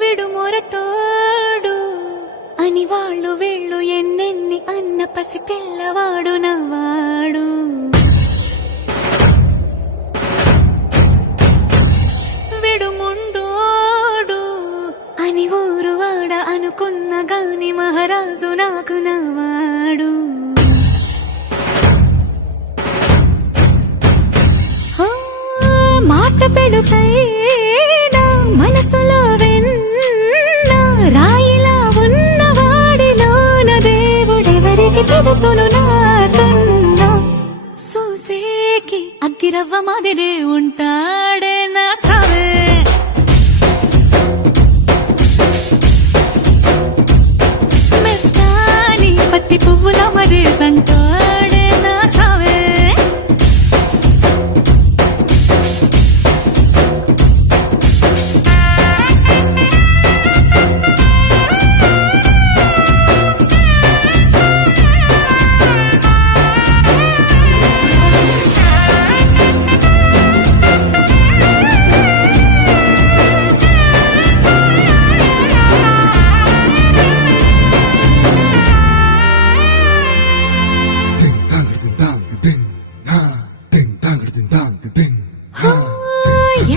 విడు మొరటోడు అని వాళ్ళు వీళ్ళు ఎన్నెన్ని అన్న పసి పిల్లవాడు నవ్వాడు. విడు ముండోడు అని ఊరు వాడ అనుకున్న గాని మహారాజు నాకు నవ్వాడు. మాట పెడుసైనా మనసులో వెన్న రాయిలా ఉన్నవాడిలోన దేవుడెవరికి తెలుసును నాకన్నా. సూసేకి అగ్గిరవ్వ మాదిరే ఉంటాడే నా సావే. మెత్తాని పత్తి పువ్వుల మరేసంటాడే నా సావే.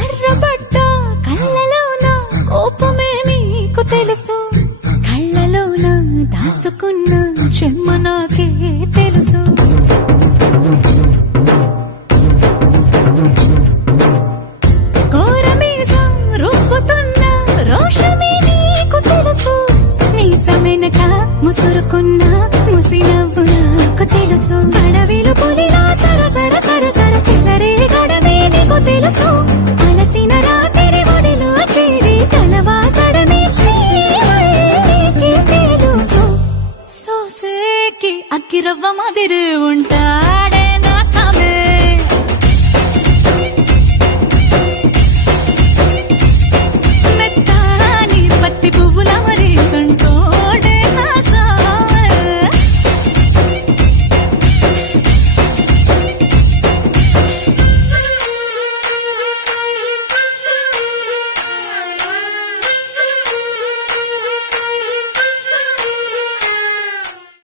ఎర్రబడ్డ కళ్ళలోన కోపమే నీకు తెలుసు, కళ్ళలోన దాచుకున్న చెమ్మ నాకే తెలుసు. కోరమీసం రూపుతున్న రోషమే నీకు తెలుసు, మీసమెనక ముసురుకున్న ముసినవ్వు నాకు తెలుసు. అడవిలు పులిలా సరసర సరసర చివరి గడమే నీకు తెలుసు. అలసిన రాత్రి ఒడిలో చేరి కలవాచడమే నీకే తెలుసు. సోసేకి అగ్గిరవ్వ మాదిరి ఉంటాడు.